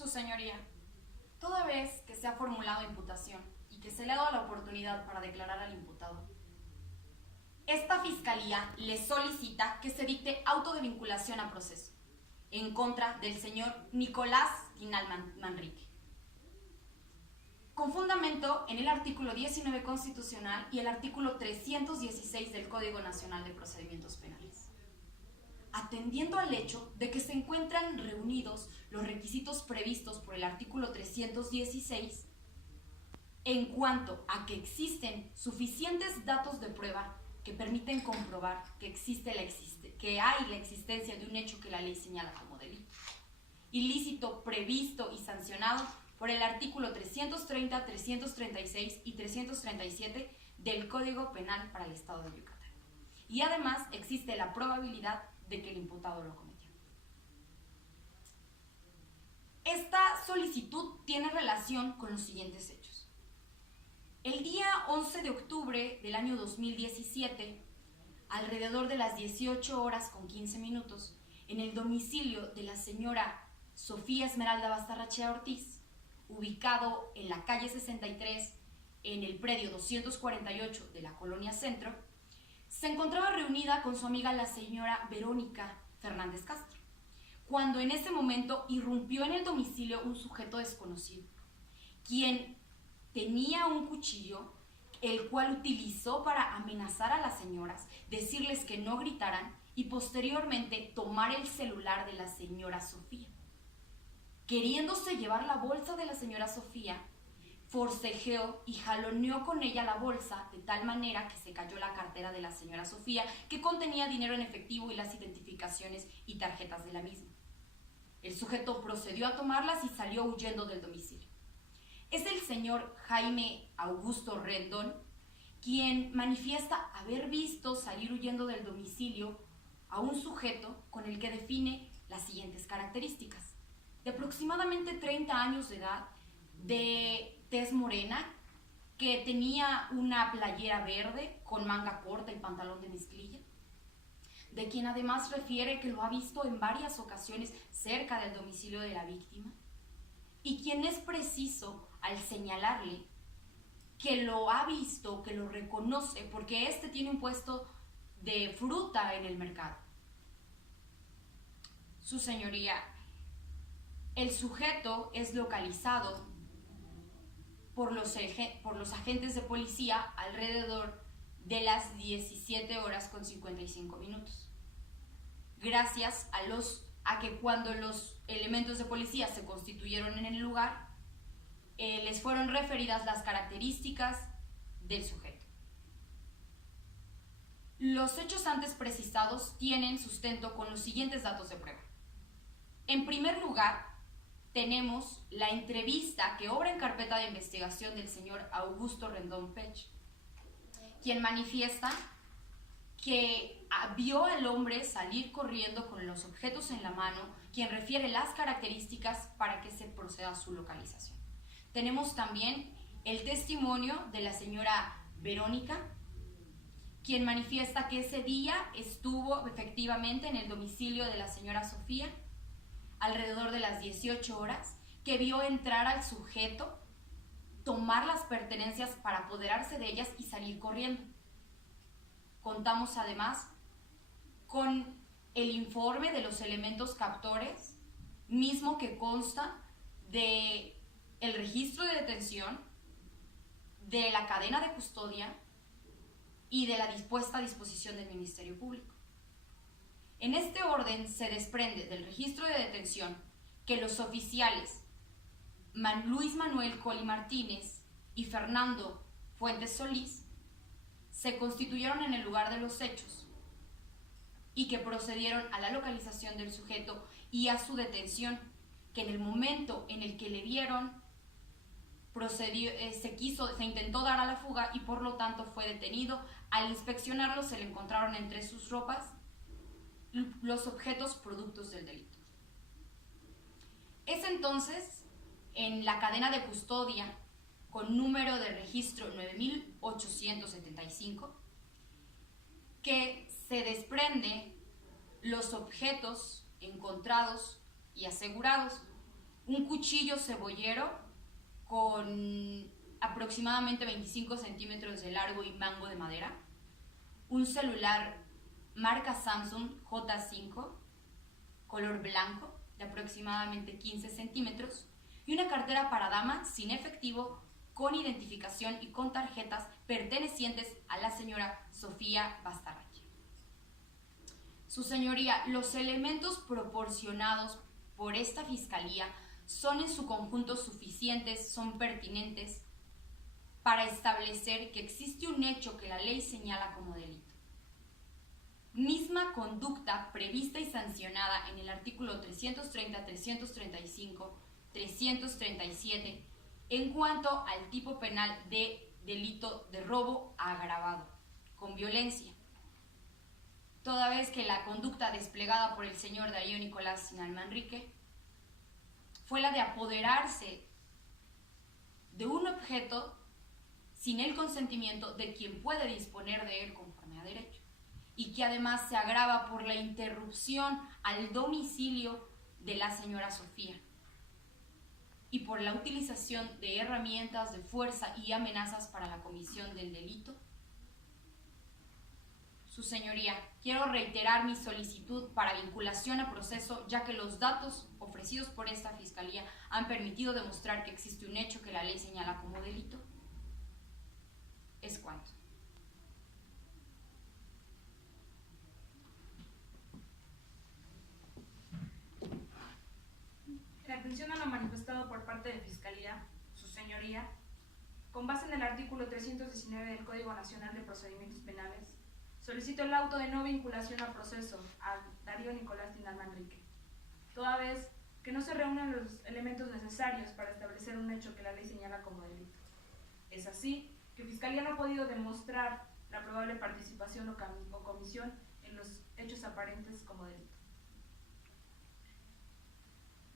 Su señoría, toda vez que se ha formulado imputación y que se le ha dado la oportunidad para declarar al imputado, esta fiscalía le solicita que se dicte auto de vinculación a proceso en contra del señor Nicolás Tinal Manrique, con fundamento en el artículo 19 constitucional y el artículo 316 del Código Nacional de Procedimientos Penales. Atendiendo al hecho de que se encuentran reunidos los requisitos previstos por el artículo 316, en cuanto a que existen suficientes datos de prueba que permiten comprobar que hay la existencia de un hecho que la ley señala como delito, ilícito previsto y sancionado por el artículo 330, 336 y 337 del Código Penal para el Estado de Yucatán. Y además existe la probabilidad de que el imputado lo cometió. Esta solicitud tiene relación con los siguientes hechos. El día 11 de octubre del año 2017, alrededor de las 18 horas con 15 minutos, en el domicilio de la señora Sofía Esmeralda Bastarrachea Ortiz, ubicado en la calle 63, en el predio 248 de la Colonia Centro, se encontraba reunida con su amiga la señora Verónica Fernández Castro, cuando en ese momento irrumpió en el domicilio un sujeto desconocido, quien tenía un cuchillo, el cual utilizó para amenazar a las señoras, decirles que no gritaran y posteriormente tomar el celular de la señora Sofía. Queriéndose llevar la bolsa de la señora Sofía, forcejeó y jaloneó con ella la bolsa de tal manera que se cayó la cartera de la señora Sofía, que contenía dinero en efectivo y las identificaciones y tarjetas de la misma. El sujeto procedió a tomarlas y salió huyendo del domicilio. Es el señor Jaime Augusto Rendón quien manifiesta haber visto salir huyendo del domicilio a un sujeto con el que define las siguientes características: de aproximadamente 30 años de edad, de tez morena, que tenía una playera verde con manga corta y pantalón de mezclilla, de quien además refiere que lo ha visto en varias ocasiones cerca del domicilio de la víctima, y quien es preciso al señalarle que lo ha visto, que lo reconoce, porque este tiene un puesto de fruta en el mercado. Su señoría, el sujeto es localizado por los agentes de policía alrededor de las 17 horas con 55 minutos. Gracias a que cuando los elementos de policía se constituyeron en el lugar, les fueron referidas las características del sujeto. Los hechos antes precisados tienen sustento con los siguientes datos de prueba. En primer lugar, tenemos la entrevista que obra en carpeta de investigación del señor Augusto Rendón Pech, quien manifiesta que vio al hombre salir corriendo con los objetos en la mano, quien refiere las características para que se proceda a su localización. Tenemos también el testimonio de la señora Verónica, quien manifiesta que ese día estuvo efectivamente en el domicilio de la señora Sofía alrededor de las 18 horas, que vio entrar al sujeto, tomar las pertenencias para apoderarse de ellas y salir corriendo. Contamos además con el informe de los elementos captores, mismo que consta de el registro de detención, de la cadena de custodia y de la dispuesta a disposición del Ministerio Público. En este orden se desprende del registro de detención que los oficiales Luis Manuel Coli Martínez y Fernando Fuentes Solís se constituyeron en el lugar de los hechos y que procedieron a la localización del sujeto y a su detención, que en el momento en el que le vieron se intentó dar a la fuga y por lo tanto fue detenido. Al inspeccionarlo se le encontraron entre sus ropas los objetos productos del delito. Es entonces en la cadena de custodia con número de registro 9875 que se desprende los objetos encontrados y asegurados, un cuchillo cebollero con aproximadamente 25 centímetros de largo y mango de madera, un celular marca Samsung J5, color blanco, de aproximadamente 15 centímetros, y una cartera para dama sin efectivo, con identificación y con tarjetas pertenecientes a la señora Sofía Bastarraya. Su señoría, los elementos proporcionados por esta fiscalía son en su conjunto suficientes, son pertinentes para establecer que existe un hecho que la ley señala como delito. Misma conducta prevista y sancionada en el artículo 330, 335, 337 en cuanto al tipo penal de delito de robo agravado con violencia, toda vez que la conducta desplegada por el señor Darío Nicolás Sinal Manrique fue la de apoderarse de un objeto sin el consentimiento de quien puede disponer de él conforme a derecho, y que además se agrava por la interrupción al domicilio de la señora Sofía y por la utilización de herramientas de fuerza y amenazas para la comisión del delito. Su señoría, quiero reiterar mi solicitud para vinculación a proceso, ya que los datos ofrecidos por esta fiscalía han permitido demostrar que existe un hecho que la ley señala como delito. Es cuanto. En atención a lo manifestado por parte de Fiscalía, su señoría, con base en el artículo 319 del Código Nacional de Procedimientos Penales, solicito el auto de no vinculación a proceso a Darío Nicolás Sinal Manrique, toda vez que no se reúnen los elementos necesarios para establecer un hecho que la ley señala como delito. Es así que Fiscalía no ha podido demostrar la probable participación o comisión en los hechos aparentes como delito.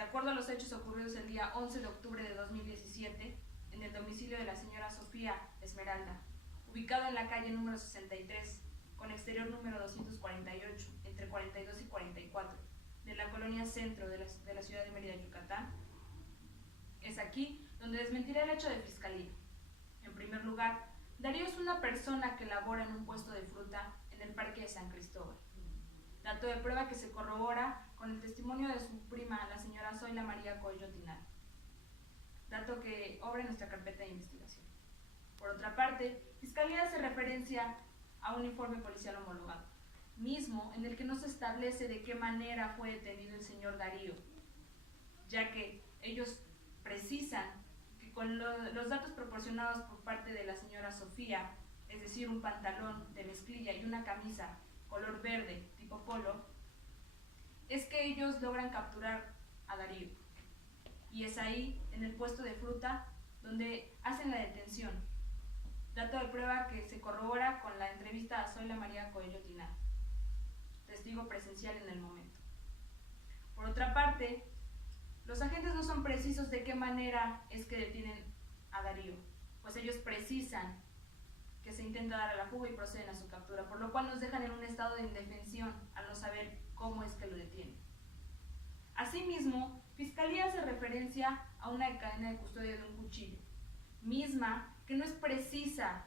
De acuerdo a los hechos ocurridos el día 11 de octubre de 2017, en el domicilio de la señora Sofía Esmeralda, ubicado en la calle número 63, con exterior número 248, entre 42 y 44, de la colonia Centro de la ciudad de Mérida, Yucatán, es aquí donde desmentiré el hecho de Fiscalía. En primer lugar, Darío es una persona que labora en un puesto de fruta en el Parque de San Cristóbal, dato de prueba que se corrobora con el testimonio de su prima, la señora Zoila María Coello Tinal, dato que obra en nuestra carpeta de investigación. Por otra parte, Fiscalía hace referencia a un informe policial homologado, mismo en el que no se establece de qué manera fue detenido el señor Darío, ya que ellos precisan que con los datos proporcionados por parte de la señora Sofía, es decir, un pantalón de mezclilla y una camisa color verde tipo polo, es que ellos logran capturar a Darío. Y es ahí, en el puesto de fruta, donde hacen la detención. Dato de prueba que se corrobora con la entrevista a Zoila María Coello Tinal, testigo presencial en el momento. Por otra parte, los agentes no son precisos de qué manera es que detienen a Darío, pues ellos precisan que se intenta dar a la fuga y proceden a su captura, por lo cual nos dejan en un estado de indefensión al no saber cómo es que lo detienen. Asimismo, Fiscalía hace referencia a una cadena de custodia de un cuchillo, misma que no es precisa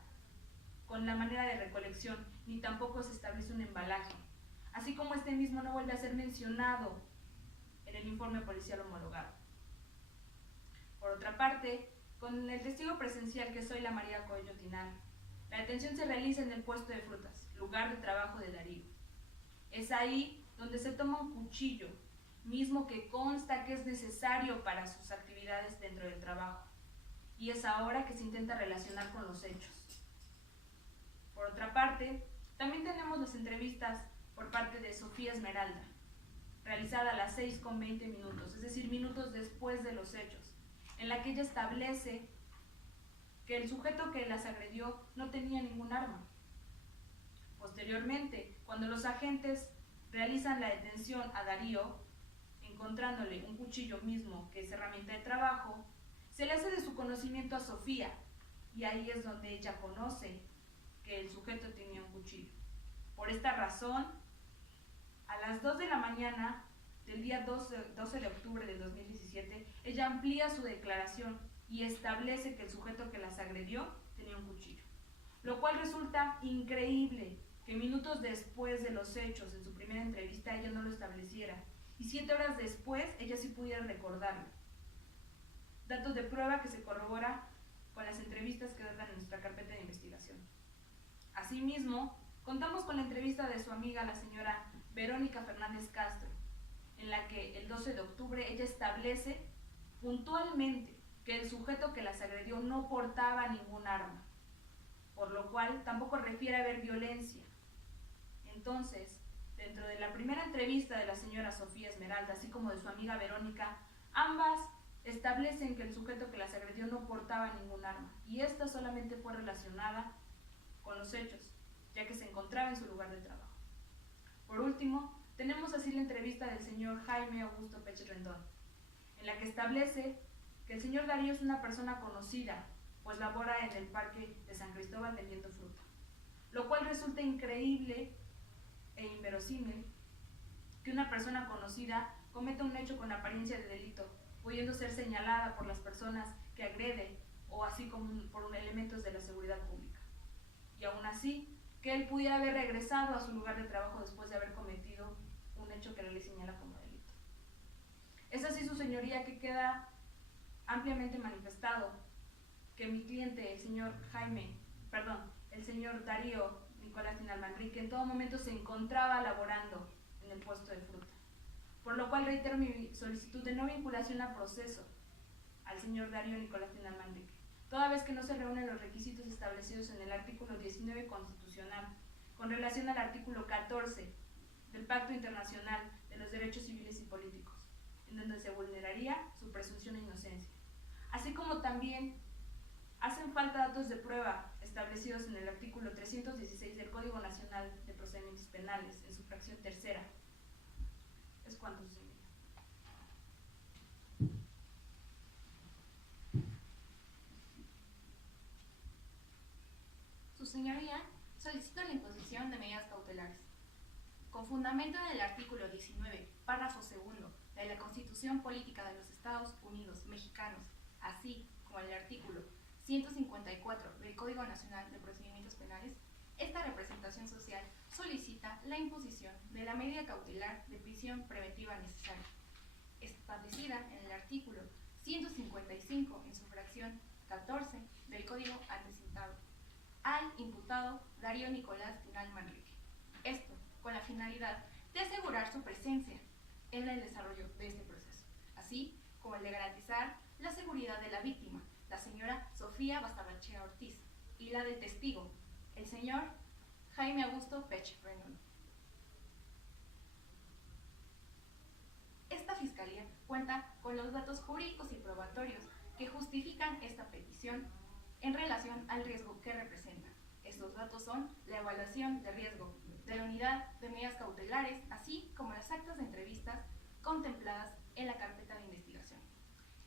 con la manera de recolección, ni tampoco se establece un embalaje, así como este mismo no vuelve a ser mencionado en el informe policial homologado. Por otra parte, con el testigo presencial que soy la María Coello Tinal, la detención se realiza en el puesto de frutas, lugar de trabajo de Darío. Es ahí donde se toma un cuchillo, mismo que consta que es necesario para sus actividades dentro del trabajo, y es ahora que se intenta relacionar con los hechos. Por otra parte, también tenemos las entrevistas por parte de Sofía Esmeralda, realizada a las 6:20, es decir, minutos después de los hechos, en la que ella establece que el sujeto que las agredió no tenía ningún arma. Posteriormente, cuando los agentes realizan la detención a Darío, encontrándole un cuchillo mismo que es herramienta de trabajo, se le hace de su conocimiento a Sofía, y ahí es donde ella conoce que el sujeto tenía un cuchillo. Por esta razón, a las 2 de la mañana, del día 12 de octubre de 2017, ella amplía su declaración y establece que el sujeto que las agredió tenía un cuchillo, lo cual resulta increíble que minutos después de los hechos, en su primera entrevista, ella no lo estableciera, y 7 horas después ella sí pudiera recordarlo. Datos de prueba que se corrobora con las entrevistas que datan en nuestra carpeta de investigación. Asimismo, contamos con la entrevista de su amiga, la señora Verónica Fernández Castro, en la que el 12 de octubre ella establece puntualmente que el sujeto que las agredió no portaba ningún arma, por lo cual tampoco refiere a haber violencia. Entonces, dentro de la primera entrevista de la señora Sofía Esmeralda, así como de su amiga Verónica, ambas establecen que el sujeto que las agredió no portaba ningún arma, y esta solamente fue relacionada con los hechos, ya que se encontraba en su lugar de trabajo. Por último, tenemos así la entrevista del señor Jaime Augusto Pech Rendón, en la que establece que el señor Darío es una persona conocida, pues labora en el parque de San Cristóbal vendiendo fruta, lo cual resulta increíble e inverosímil que una persona conocida cometa un hecho con apariencia de delito, pudiendo ser señalada por las personas que agrede o así como por elementos de la seguridad pública. Y aún así, que él pudiera haber regresado a su lugar de trabajo después de haber cometido un hecho que le señala como delito. Es así, su señoría, que queda ampliamente manifestado que mi cliente, el señor Darío Nicolás Tinal Manrique, en todo momento se encontraba laborando en el puesto de fruta, por lo cual reitero mi solicitud de no vinculación a proceso al señor Darío Nicolás Tinal Manrique, toda vez que no se reúnen los requisitos establecidos en el artículo 19 constitucional con relación al artículo 14 del Pacto Internacional de los Derechos Civiles y Políticos, en donde se vulneraría su presunción de inocencia, así como también hacen falta datos de prueba establecidos en el artículo 316 del Código Nacional de Procedimientos Penales, en su fracción tercera. Es cuanto, señoría. Su señoría solicita la imposición de medidas cautelares. Con fundamento en el artículo 19, párrafo segundo de la Constitución Política de los Estados Unidos Mexicanos, así como el artículo 154 del Código Nacional de Procedimientos Penales, esta representación social solicita la imposición de la medida cautelar de prisión preventiva necesaria, establecida en el artículo 155 en su fracción 14 del Código antes citado, al imputado Darío Nicolás Tinal Manrique. Esto con la finalidad de asegurar su presencia en el desarrollo de este proceso, así como el de garantizar la seguridad de la víctima, la señora Sofía Bastarrachea Ortiz, y la del testigo, el señor Jaime Augusto Pech Rendón. Esta fiscalía cuenta con los datos jurídicos y probatorios que justifican esta petición en relación al riesgo que representa. Estos datos son la evaluación de riesgo de la unidad de medidas cautelares, así como las actas de entrevistas contempladas en la carpeta de investigación.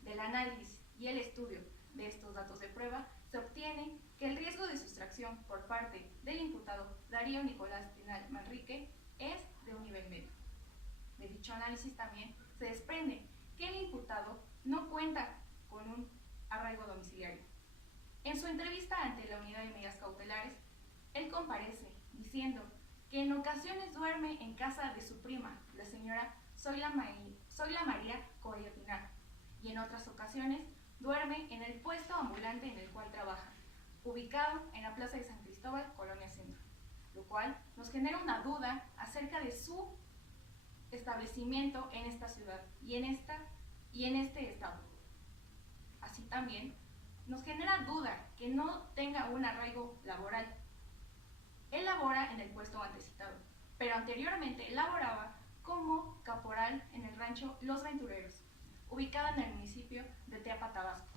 Del análisis y el estudio de estos datos de prueba, se obtiene que el riesgo de sustracción por parte del imputado Darío Nicolás Tinal Manrique es de un nivel medio. De dicho análisis también se desprende que el imputado no cuenta con un arraigo domiciliario. En su entrevista ante la unidad de medidas cautelares, él comparece diciendo que en ocasiones duerme en casa de su prima, la señora Zoila María Coello Tinal, y en otras ocasiones duerme en el puesto ambulante en el cual trabaja, ubicado en la Plaza de San Cristóbal, Colonia Centro, lo cual nos genera una duda acerca de su establecimiento en esta ciudad y en este estado. Así también nos genera duda que no tenga un arraigo laboral. Él labora en el puesto antes citado, pero anteriormente laboraba como caporal en el rancho Los Ventureros, ubicada en el municipio de Teapa, Tabasco.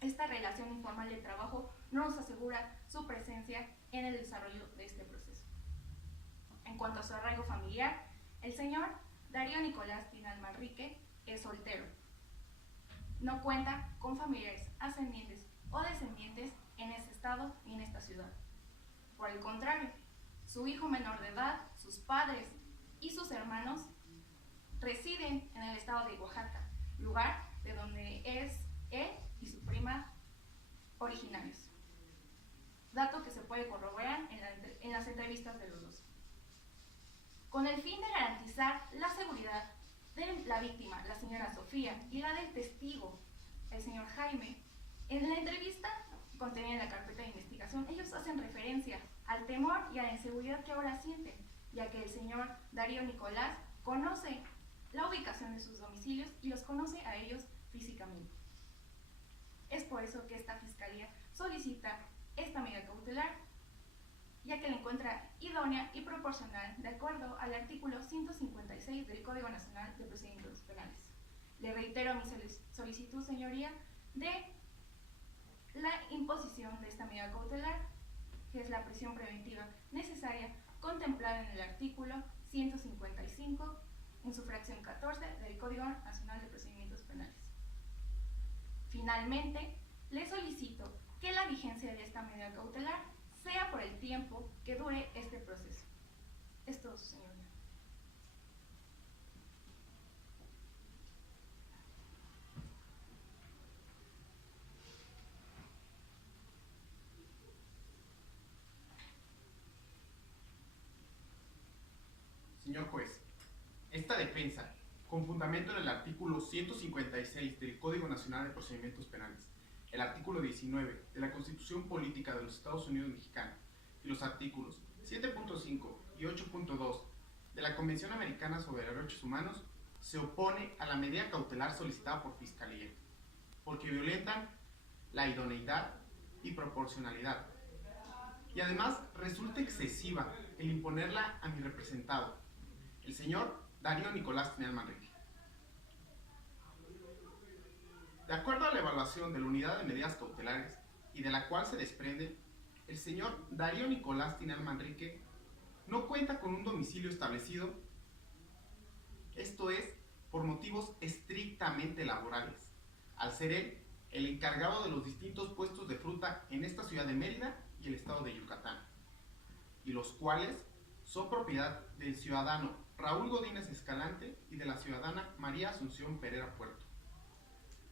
Esta relación informal de trabajo no nos asegura su presencia en el desarrollo de este proceso. En cuanto a su arraigo familiar, el señor Darío Nicolás Tinal Manrique es soltero. No cuenta con familiares ascendientes o descendientes en este estado ni en esta ciudad. Por el contrario, su hijo menor de edad, sus padres y sus hermanos residen en el estado de Oaxaca, lugar de donde es él y su prima originarios. Dato que se puede corroborar en las entrevistas de los dos. Con el fin de garantizar la seguridad de la víctima, la señora Sofía, y la del testigo, el señor Jaime, en la entrevista contenida en la carpeta de investigación, ellos hacen referencia al temor y a la inseguridad que ahora sienten, ya que el señor Darío Nicolás conoce la ubicación de sus domicilios y los conoce a ellos físicamente. Es por eso que esta fiscalía solicita esta medida cautelar, ya que la encuentra idónea y proporcional de acuerdo al artículo 156 del Código Nacional de Procedimientos Penales. Le reitero mi solicitud, señoría, de la imposición de esta medida cautelar, que es la prisión preventiva necesaria contemplada en el artículo 155 en su fracción 14 del Código Nacional de Procedimientos Penales. Finalmente, le solicito que la vigencia de esta medida cautelar sea por el tiempo que dure este proceso. Es todo, señoría. Señor juez, esta defensa, con fundamento en el artículo 156 del Código Nacional de Procedimientos Penales, el artículo 19 de la Constitución Política de los Estados Unidos Mexicanos y los artículos 7.5 y 8.2 de la Convención Americana sobre Derechos Humanos, se opone a la medida cautelar solicitada por Fiscalía, porque violentan la idoneidad y proporcionalidad, y además resulta excesiva el imponerla a mi representado, el señor Darío Nicolás Tinel Manrique. De acuerdo a la evaluación de la Unidad de Medidas Cautelares y de la cual se desprende, el señor Darío Nicolás Tinel Manrique no cuenta con un domicilio establecido, esto es, por motivos estrictamente laborales, al ser él el encargado de los distintos puestos de fruta en esta ciudad de Mérida y el estado de Yucatán, y los cuales son propiedad del ciudadano Raúl Godínez Escalante y de la ciudadana María Asunción Pereira Puerto.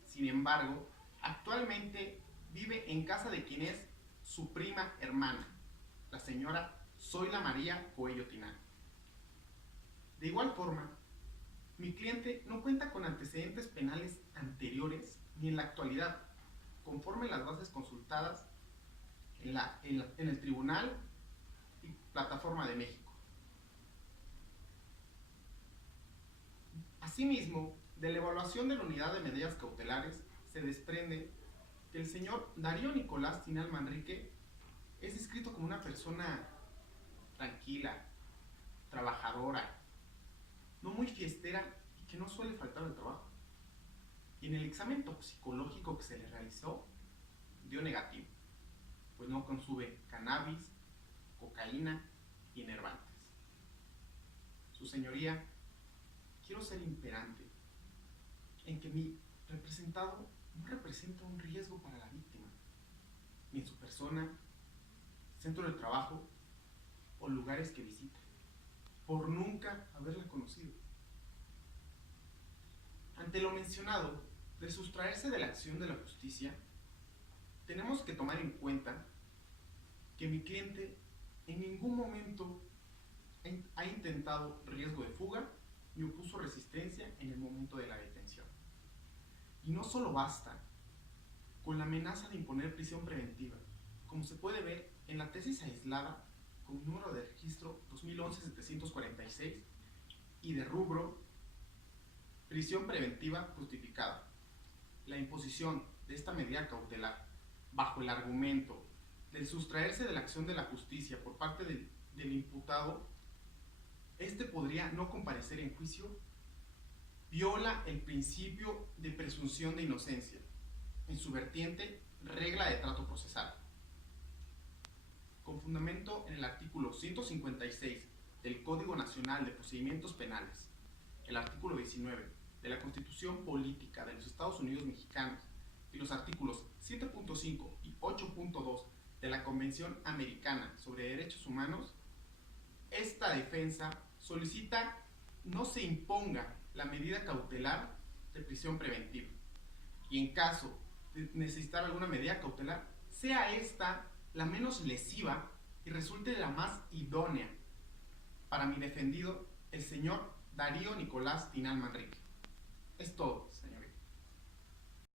Sin embargo, actualmente vive en casa de quien es su prima hermana, la señora Zoila María Coello Tinal. De igual forma, mi cliente no cuenta con antecedentes penales anteriores ni en la actualidad, conforme las bases consultadas en el Tribunal y Plataforma de México. Asimismo, de la evaluación de la Unidad de Medidas Cautelares se desprende que el señor Darío Nicolás Tinel Manrique es descrito como una persona tranquila, trabajadora, no muy fiestera y que no suele faltar al trabajo. Y en el examen toxicológico que se le realizó, dio negativo, pues no consume cannabis, cocaína y enervantes. Su señoría, quiero ser imperante en que mi representado no representa un riesgo para la víctima, ni en su persona, centro de trabajo o lugares que visite, por nunca haberla conocido. Ante lo mencionado, de sustraerse de la acción de la justicia, tenemos que tomar en cuenta que mi cliente en ningún momento ha intentado riesgo de fuga ni opuso resistencia en el momento de la detención. Y no solo basta con la amenaza de imponer prisión preventiva, como se puede ver en la tesis aislada con número de registro 2011-746 y de rubro prisión preventiva justificada. La imposición de esta medida cautelar bajo el argumento del sustraerse de la acción de la justicia por parte del imputado, este podría no comparecer en juicio, viola el principio de presunción de inocencia, en su vertiente regla de trato procesal. Con fundamento en el artículo 156 del Código Nacional de Procedimientos Penales, el artículo 19 de la Constitución Política de los Estados Unidos Mexicanos y los artículos 7.5 y 8.2 de la Convención Americana sobre Derechos Humanos, esta defensa solicita no se imponga la medida cautelar de prisión preventiva. Y en caso de necesitar alguna medida cautelar, sea esta la menos lesiva y resulte la más idónea para mi defendido, el señor Darío Nicolás Pinal Manrique. Es todo, señor.